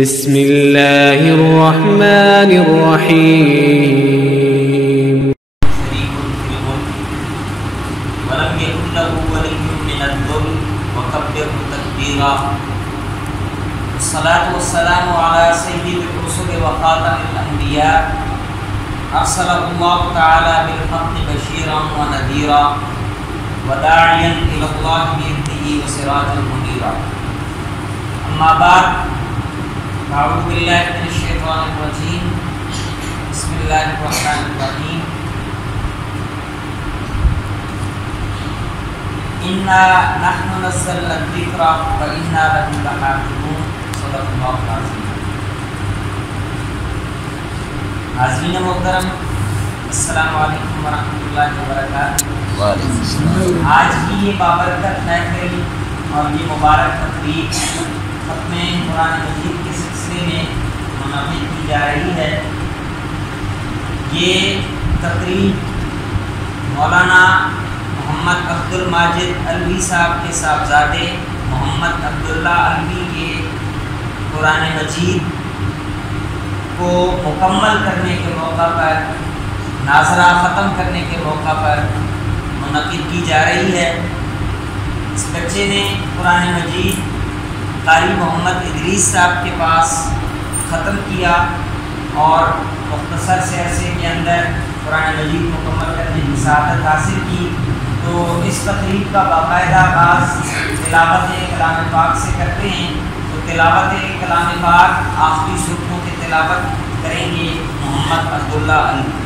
بسم الله الرحمن الرحيم. شريك في الملك ولم يكن له ولي من الذل وكبره تكبيرا. الصلاة والسلام على سيد الرسل وخاتم الأنبياء أرسله الله تعالى بالحق بشيرا ونذيرا وداعيا إلى الله بإذنه وسراجا منيرا. أما بعد، أعوذ بالله من الشيطان الرجيم. بسم الله الرحمن الرحيم. إنا نحن نزلنا الذكر وإنا له لحافظون. صدق الله العظيم. حاضرین محترم، السلام علیکم ورحمۃ اللہ وبرکاتہ. آج کی یہ بابرکت محفل اور یہ مبارک تقریب ختم قرآن مجید کے سلسلے میں منعقد کی جا رہی ہے. یہ تقریب مولانا محمد عبد الماجد علوی صاحب کے صاحبزادے محمد عبداللہ علوی کے قرآن مجید کو مکمل کرنے کے موقع پر، ناظرہ ختم کرنے کے موقع پر منعقد کی جا رہی ہے. اس بچے نے قرآن مجید قاری محمد ادریس صاحب کے پاس ختم کیا اور مختصر سے عرصے کے اندر قرآن مجید مکمل کرنے کی سعادت حاصل کی. تو اس تقریب کا باقاعدہ آغاز تلاوت کلام پاک سے کرتے ہیں. تو تلاوت کلام پاک آخری سطروں کی تلاوت کریں گے محمد عبداللہ علوی.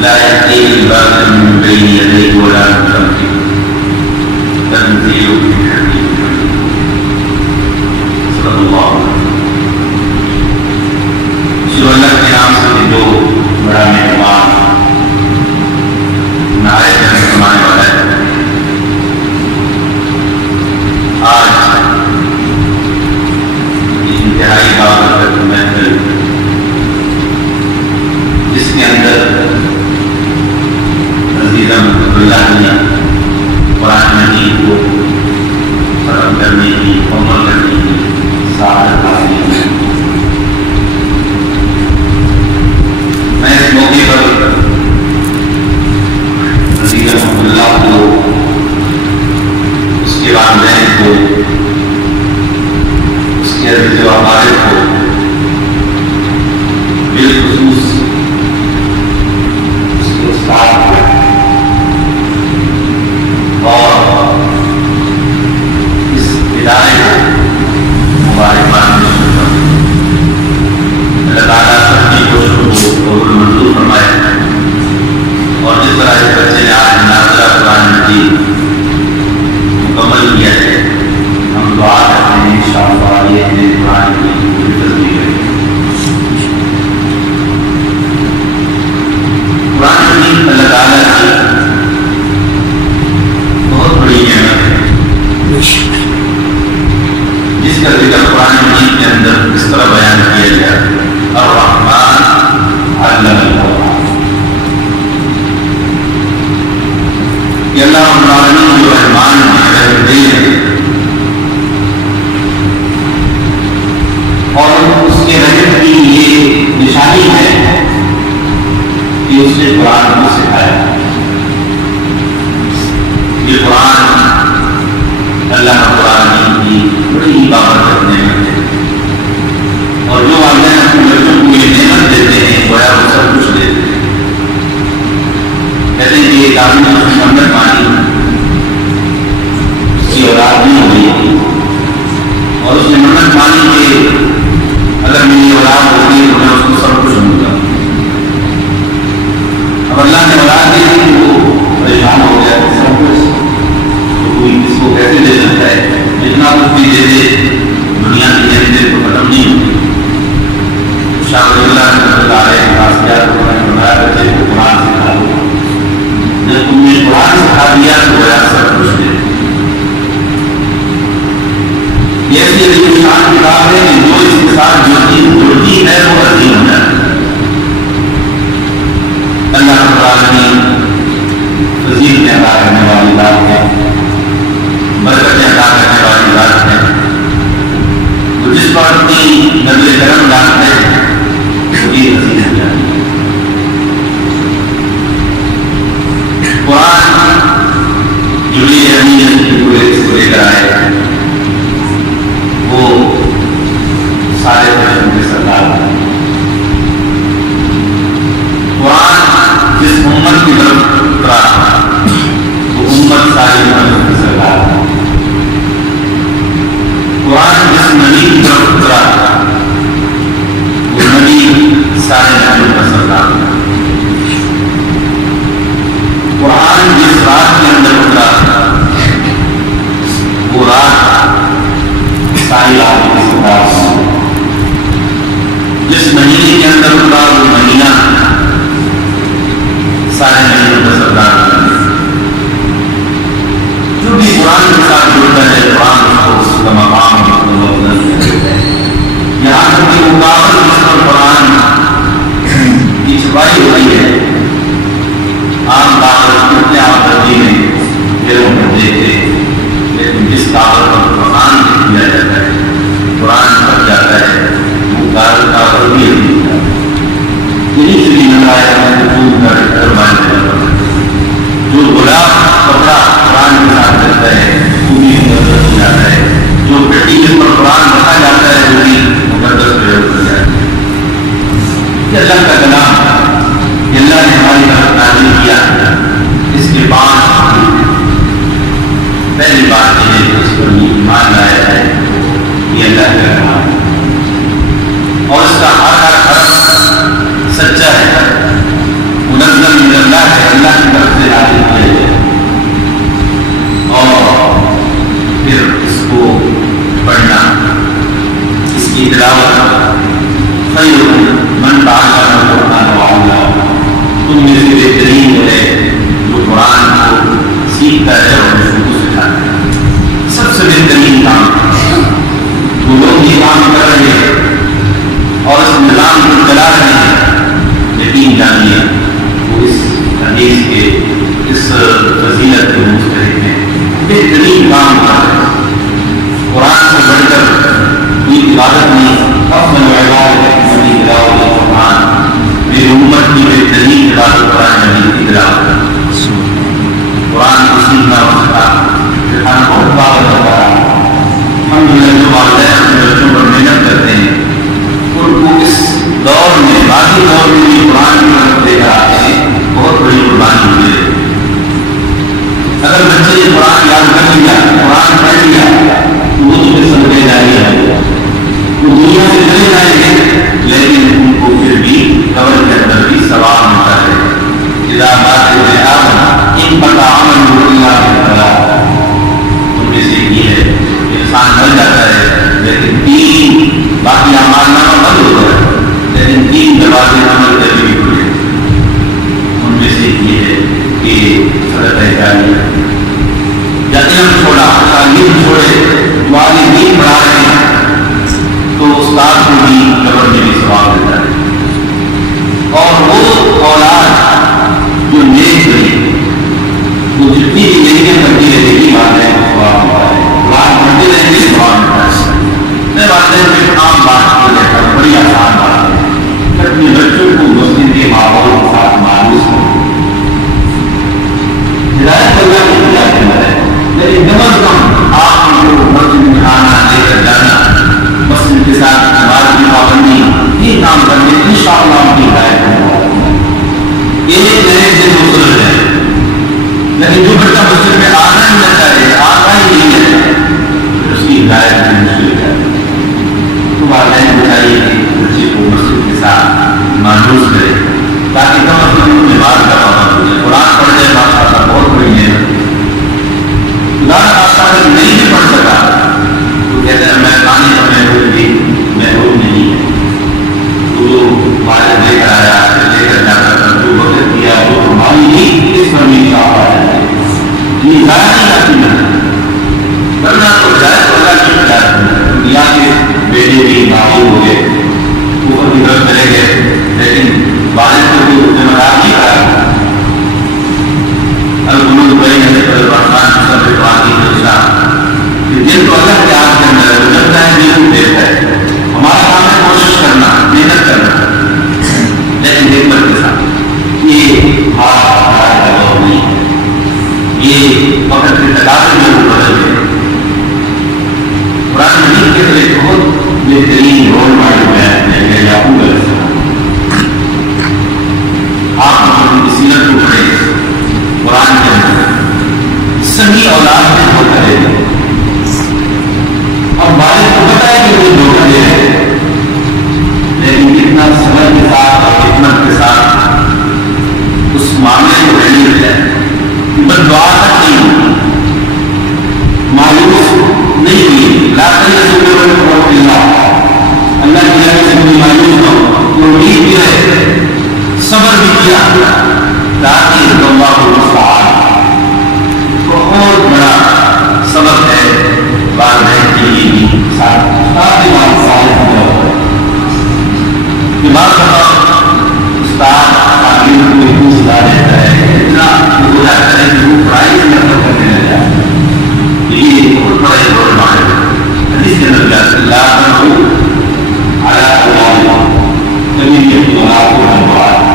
لا يأتيه الباطل من بين يديه ولا من خلفه تنزيل من حكيم صلی اللہ علیہ وسلم. جو اللہ کے نام سے جو بڑا مہربان نہایت رحم فرمانے والا ہے. آج انتہائی بابرکت محفل جس کے اندر عزیز اللہ نے قرآن مجید کو ختم کرنے کی مکمل کرنے کی سعادت حاصل کی. میں اس موقع پر عزیز اللہ کو اس کے والدین کو اس کے عزیز و اقارب کو بالخصوص اس کے استاد کو اور اس ادارے کو مبارکباد پیش کرتا ہوں. اللہ تعالیٰ سب کی کوششوں کو قبول منظور فرمائے اور جس طرح اس بچے نے آج ناظرہ قرآن مجید مکمل کیا ہے ہم دعا کرتے ہیں انشاءاللہ یہ ہمیں قرآن کی تصدیق ہے. قرآن مجید اللہ تعالیٰ کی بہت بڑی نعمت ہے جس کا ذکر قرآن مجید کے اندر اس طرح بیان کیا گیا الرحمن علم القرآن کہ اللہ رب العالمین جو رحمان ہے اور اس کے رحمت کی یہ نشانی ہے کہ اس نے قرآن کو سکھایا. یہ قرآن اللہ رب العالمین کی بڑی بابرکت نعمت ہے اور جو والدین اپنے بچوں کو یہ نعمت دیتے ہیں گویا وہ سب کچھ دیتے ہیں. کہتے ہیں کہ ایک آدمی نے اس میں منت مانی اس کی اولاد نہیں ہو گئی تھی اور اس نے منت مانی کہ اگر میری اولاد ہوگی تو میں اس کو سب کچھ دوں گا. اب اللہ نے اولاد دی تھی وہ پریشان ہو گیا سب کچھ تو کوئی اس کو کیسے دے سکتا ہے جتنا کچھ بھی دے دے دنیا کی جنتے تو ختم نہیں ہوتی. شاہ اللہ نے اللہ علیہ خاصیات کو بنایا بچے کو قرآن سکھا دو. جب تم نے قرآن سکھا دیا تو وہ سب کچھ دے. یہ ایسی شان کتاب ہے کہ جو اس کے ساتھ جو چیز جڑتی ہے وہ عظیم ہو جاتی ہے. اللہ رب العالمین فضیلتیں عطا کرنے والی ذات ہے برکتیں عطا کرنے والی ذات ہے. تو جس پر اپنی نظر کرم ڈالتے ہیں وہی حسین ہو جاتی ہے. قرآن جو یہ اہمیت اس کو لے کر آئے وہ سارے بشر کے سردار ہیں. قرآن جس امت کی طرف اترا وہ امت ساری امت کی سردار ہے. قرآن جس نبی کی طرف اترا وہ نبی سارے نبیوں کا سردار ہے. قرآن جس رات کے اندر اترا وہ رات ساری رات کی سردار ہے. جس مہینے کے اندر اترا وہ مہینہ سارے مہینوں کا سردار ہے. جو بھی قرآن کے ساتھ جڑتا ہے قرآن کو اس کا مقام یہاں تک کہ مقابل جس پر قرآن کی چھپائی ہو رہی ہے عام طاقت کتنے آپ ترجیح میں دلوں میں دیکھتے لیکن جس طاقت پر قرآن دیا جاتا ہے قرآن پڑھ جاتا ہے وہ طاقت بھی ہوتی ہے. یہی سری جو گلاب کپڑا قرآن کے ساتھ کرتا ہے وہ بھی مقدس ہو جاتا ہے. جو پٹی جس پر قرآن رکھا جاتا ہے وہ بھی مقدس ہو جاتا ہے. یہ اللہ کا کلام اللہ نے ہماری طرف نازل کیا. اس کے بعد پہلی بات یہ ہے کہ اس پر ایمان لایا جائے یہ اللہ کا کلام اور اس کا ہر حرف سچا ہے منزل من اللہ ہے اللہ کی طرف سے نازل کیا ہے. اور پھر اس کو پڑھنا، اس کی تلاوت خیر من تعلم القرآن وعلمہ، تم میں سے بہترین وہ ہے جو قرآن کو سیکھتا ہے اور اس کو سکھاتا ہے۔ سب سے بہترین کام وہ لوگ یہ کام کر رہے ہیں اور اس نظام کو چلا رہے ہیں، یقین جانیے وہ اس حدیث کے اس فضیلت کے مستحق ہیں، بہترین کام کر رہے ہیں۔ قرآن سے بڑھ کر کوئی عبادت نہیں، افضل العبادۃ تلاوۃ القرآن، میری امت کی بہترین عبادت قرآن مجید کی تلاوت ہے۔ قرآن کو سیکھنا اور سکھانا بہت بابت ہوتا ہے۔ ہم جو والدین اپنے بچوں پر محنت کرتے ہیں ان کو اس دور میں باقی دور میں بھی قرآن کی طرف لے کر آتے ہیں، بہت بڑی قربانی ہوئی ہے۔ اگر بچے نے قرآن یاد کر لیا، قرآن پڑھ لیا تو وہ تو پھر سمجھے جائے گا، وہ دنیا سے چلے جائیں گے لیکن ان کو پھر بھی قبر کے اندر بھی ثواب ملتا ہے۔ اذا مات ابن آدم انقطع عمله الا بالصلاۃ، ان میں سے یہ ہے انسان مر جاتا ہے لیکن تین باقی اعمال نامہ بند ہو جاتا ہے لیکن تین دروازے عمل کے بھی کھلے، ان میں سے یہ ہے کہ صدقہ جاریہ یا علم چھوڑا، تعلیم چھوڑے، والدین پڑھا رہے ہیں تو استاد کو بھی قبر میں بھی ثواب ملتا ہے۔ اور وہ اولاد جو نیک رہی وہ جتنی بھی نیکیاں کرتی رہے گی والدین کو ثواب ملتا ہے، قرآن پڑھتے رہیں گے ثواب ملتا ہے۔ میں والدین میں عام بات کو لیتا ہوں، بڑی آسان بات ہے کہ اپنے بچوں کو مسجد کے ماحول کے ساتھ مانوس کرو۔ ہدایت اللہ کی ہدایت کے اندر ہے لیکن کم از کم آپ ان کو مسجد میں آنا، لے کر جانا، مسجد کے ساتھ نماز کی پابندی، یہ کام کرنے انشاءاللہ ان کی ہدایت ہے۔ ایک نئے سے دوسرے ہے لیکن جو بچہ مسجد میں آنا ہی نہ چاہے، آتا ہی نہیں ہے، اس کی ہدایت میں مشکل ہے۔ تو والدین کو چاہیے کہ بچے کو مسجد کے ساتھ مانوس کرے تاکہ کم از کم نماز کا پابند ہو جائے، قرآن پڑھ جائے، ماشاءاللہ بہت بڑی نعمت۔ خدا نہ خاصہ اگر نہیں بھی پڑھ سکا تو کہتے ہیں میں پانی پر محروم بھی محروم نہیں ہے، تو جو والد لے کر آیا لے کر جا کر جو وقت دیا وہ ہماری ہی اس پر بھی صاف آ جاتے ہیں، یہ ضائع نہیں کرتی ہے، ورنہ تو ضائع تو اللہ کی ہدایت ہے۔ دنیا کے بیٹے بھی معمول ہو گئے، اوپر کی طرف چلے گئے لیکن والد کو بھی ذمہ دار نہیں کرایا۔ الحمد للہ الرحمن صبر واقعی نشا کہ دل کو اللہ کے آپ کے اندر گزرتا ہے، دل دیتا ہے۔ ہمارا کام ہے کوشش کرنا، محنت کرنا، لیکن حکمت کے ساتھ۔ یہ ہاتھ کا دور نہیں ہے، یہ وقت کے تقاضے میں وہ بدل گئے۔ قرآن مجید کے لیے بہت بہترین رول ماڈل بیان ہے یعقوب علیہ السلام۔ آپ ان کی سیرت کو پڑھیں قرآن کے اندر، صحیح اولاد میں دھوکہ دے دیں اور والد کو پتہ ہے کہ وہ دھوکہ دے رہے ہیں لیکن کتنا صبر کے ساتھ اور حکمت کے ساتھ اس معاملے کو ہینڈل کیا، بس دعا تک نہیں ہوئی، مایوس نہیں ہوئی، لا تیأسوا من روح اللہ، اللہ کی رحمت سے کوئی مایوس نہ ہو، تو امید بھی رہے، صبر بھی کیا تاکہ اللہ المستعان۔ بہت بڑا سبق ہے والدین کے لیے ساتھ بعض دفعہ استاد تعلیم کو اتنی سزا دیتا ہے، اتنا ہو جاتا ہے کہ وہ پڑھائی سے نفرت کرنے لگ جاتا ہے۔ یہ بہت بڑا ایک رول ماڈل ہے حدیث کے اندر جاتا ہے، لا تنہوا علی اولادکم، کبھی بھی اپنی اولاد کو نہ مارو،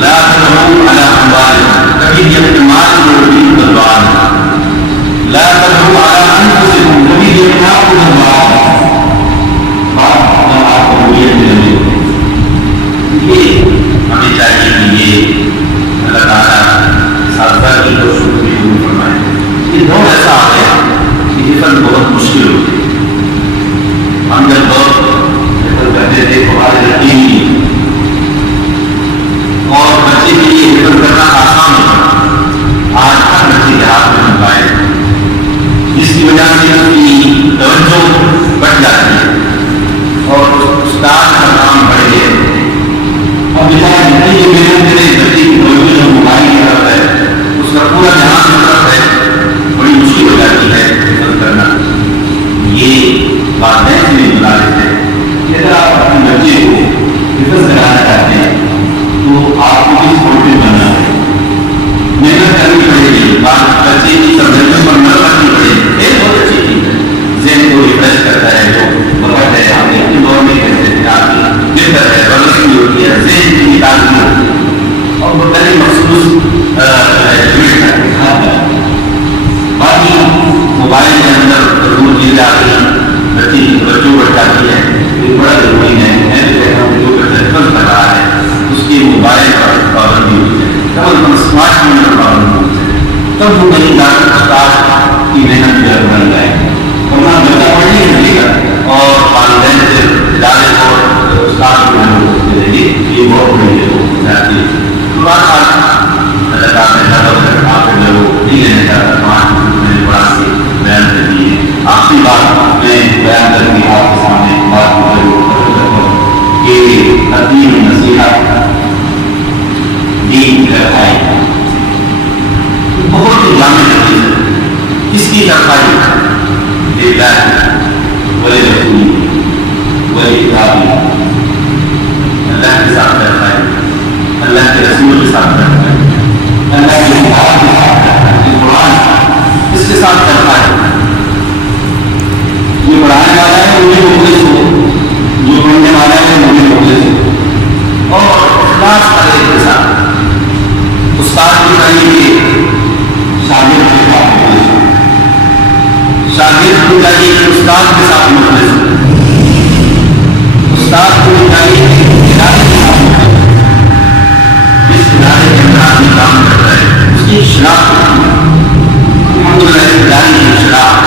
لا تنہوا علی اموالکم، کبھی بھی اپنے مال کو بھی بدلوانا، لا تنہوا علی انفسکم، کبھی بھی اپنے آپ کو نہ مارو۔ یہ ہمیں چاہیے کہ یہ اللہ تعالیٰ سازگار کی تو شکر بھی دور فرمائے۔ یہ دور ایسا آ گیا کہ حفظ بہت مشکل ہوتی ہے۔ ہم جب دور حفظ کرتے تھے ہمارے لڑکی نہیں اور بچے کے لیے حفظ کرنا آسان ہوتا، آج ہر بچے کے ہاتھ میں موبائل، جس کی وجہ سے اس کی توجہ بڑھ جاتی ہے اور استاد کا کام بڑھ گیا. اب بیچارہ جتنی جو محنت کرے بچے کی توجہ جو موبائل کی طرف ہے اس کا پورا دھیان کی طرف ہے, بڑی مشکل ہو جاتی ہے حفظ کرنا. یہ والدین سے بھی گزارش ہے کہ اگر آپ اپنے بچے کو حفظ کرانا چاہتے ہیں تو آپ کو بھی سپورٹو بننا ہے, محنت کرنی پڑے گی, بچے کی سرگرمیوں پر نظر رکھنی پڑے گی. ایک بہت اچھی چیز ہے, ذہن کو ریفریش کرتا ہے, جو وقت ہے ہم نے اپنے دور میں کہتے تھے آپ کی بہتر ہے, ورزش بھی ہوتی ہے, ذہن کی تازگی ہوتی ہے اور وہ پہلے مخصوص باقی موبائل کے اندر ضرور چیزیں آتی ہیں, بچے کی توجہ بڑھ جاتی ہے. یہ بڑا ضروری ہے, میں بھی کہتا ہوں جو بچہ حفظ کر رہا ہے اس کی موبائل پر پابندی ہوئی ہے, کم از کم اسمارٹ فون پر پابندی ہوئی ہے, تب وہ کہیں ڈاکٹر استاد کی محنت جو بن جائے گی. ورنہ بچہ پڑھ نہیں سکے گا اور والدین سے ادارے اور استاد کی محنت ہوتی رہے گی. یہ بہت بڑی جاتی ہے. اللہ تعالیٰ آپ کے لوگ نہیں لینا چاہتا, میں نے بڑا سی بیان کر دی ہے. آخری بات میں بیان کر کے آپ کے سامنے بات کروں کہ تدبیر نصیحت دین کی رکھائی بہت ہی جامع چیز ہے. اس کی رکھائی ولی رسول ولی کتابی, اللہ کے ساتھ رکھائی, اللہ کے رسول کے ساتھ رکھائی, اللہ کے کتاب کے ساتھ رکھائی, قرآن اس کے ساتھ رکھائی. جو پڑھانے والا ہے وہ بھی مخلص ہو, جو پڑھنے والا ہے وہ بھی مخلص ہو اور اخلاص کرے کے ساتھ. استاد کی چاہیے کہ شاگرد کے ساتھ مخلص ہو, شاگرد کو چاہیے کہ استاد کے ساتھ مخلص ہو, استاد کو چاہیے کہ ادارے کے ساتھ مخلص ہو. جس ادارے کے اندر آدمی کام کرتا ہے اس کی شناخت الحمدللہ ادارے کی شناخت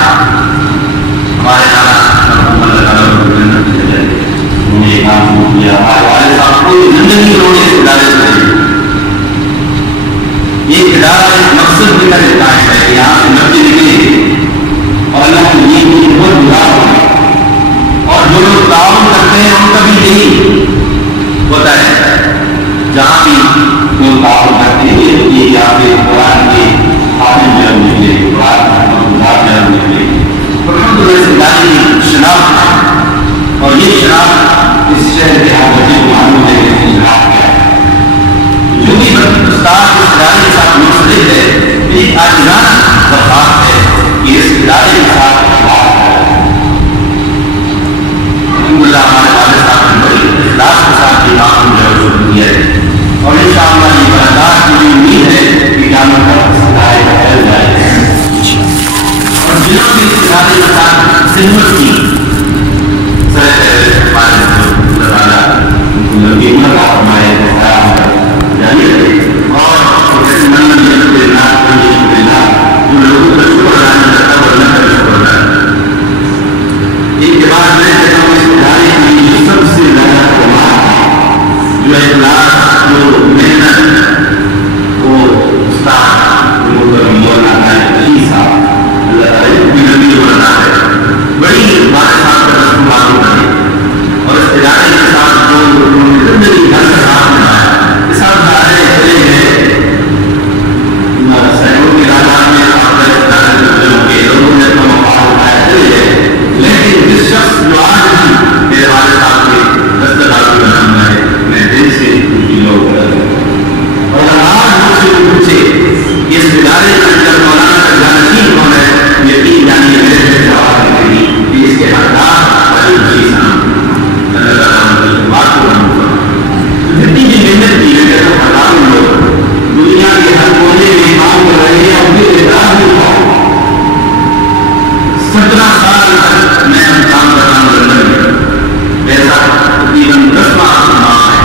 ہمارے انہوں نے کام کیا. ہمارے والد صاحب کو زندگی انہوں نے اس ادارے سے دی. یہ ادارہ ایک مقصد بھی کا قائم ہے کہ یہاں سے بچے نکلے اور اللہ کی دین کی بہت بلا ہوگی, اور جو لوگ تعاون کرتے ہیں ان کا بھی یہی ہوتا ہے. جہاں بھی لوگ تعاون کرتے ہیں یہ یہاں پہ قرآن کے حافظ جب نکلے, قرآن جب نکلے, الحمدللہ اس ادارے کی شناخت اور یہ شناخت اس شہر کے حاضرین کو معلوم ہے کہ اس کی شناخت کیا ہے. جو بھی استاد اس ادارے کے ساتھ منسلک ہے ایک عاجزانہ درخواست ہے کہ اس ادارے کے ساتھ بات کریں. الحمدللہ ہمارے والد صاحب نے بڑی اخلاص کے ساتھ یہ کام جو ہے شروع کیا ہے اور انشاءاللہ یہ برکات کی امید ہے کہ قیامت تک اس ادارے کا پھیل جائے گا. اور جنہوں نے اس ادارے کے ساتھ خدمت کی لمبی عمر کا فرمائے جانیے اور جو لوگوں کا شکر ادا نہیں کرتا وہ اللہ کا شکر ادا کرتا. ان کے بعد میں کہتا ہوں اس ادارے کی سب سے زیادہ کمال جو اخلاص جو محنت وہ استاد مولانا علی صاحب اللہ تعالیٰ کی نبی بننا ہے. بڑی بات صاحب کا رسم معلوم کرے اور اس ادارے کے ساتھ جو انہوں نے زندگی گھر کا ساتھ بنایا اس ساتھ ادارے چلے گئے. سینوں کے راجان میں آپ کا ادارے کے لوگوں نے اپنا مقام اٹھایا چلے گئے, لیکن جس شخص جو آج بھی میرے والد صاحب کے دستداری کا نام ہے میں دل سے ان کی لوگ کرتا ہوں. اور آج مجھ سے پوچھے کہ اس ادارے کا جب مولانا کا جانشین کون ہے, یقین جانیے میرے سے جواب دے گی کہ اس کے حقدار علی بشیر صاحب اللہ تعالیٰ کی بات کو رہا ہوں. جتنی بھی محنت کی ہے تو ہزاروں لوگ دنیا کے ہر کونے میں کام کر رہے ہیں اور پھر ادارہ بھی ہوا 17 سال تک میں کام کر رہا ہوں لندن میں. ایسا تقریباً 10 ماہ ہے.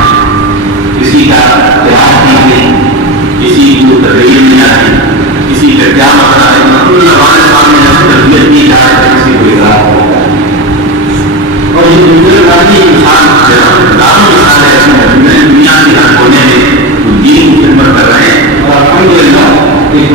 کسی کا اتحاد نہیں ہے, کسی کو تغیر نہیں آتی, کسی کا کیا مسئلہ ہے اللہ والے سامنے تربیت نہیں جا رہا ہے, کسی کو اقرار ہوتا ہے. اور یہ دوسرے کافی انسان داروں مثال ہے دنیا کے ہر کونے میں دین کی خدمت کر رہے ہیں اور الحمدللہ ایک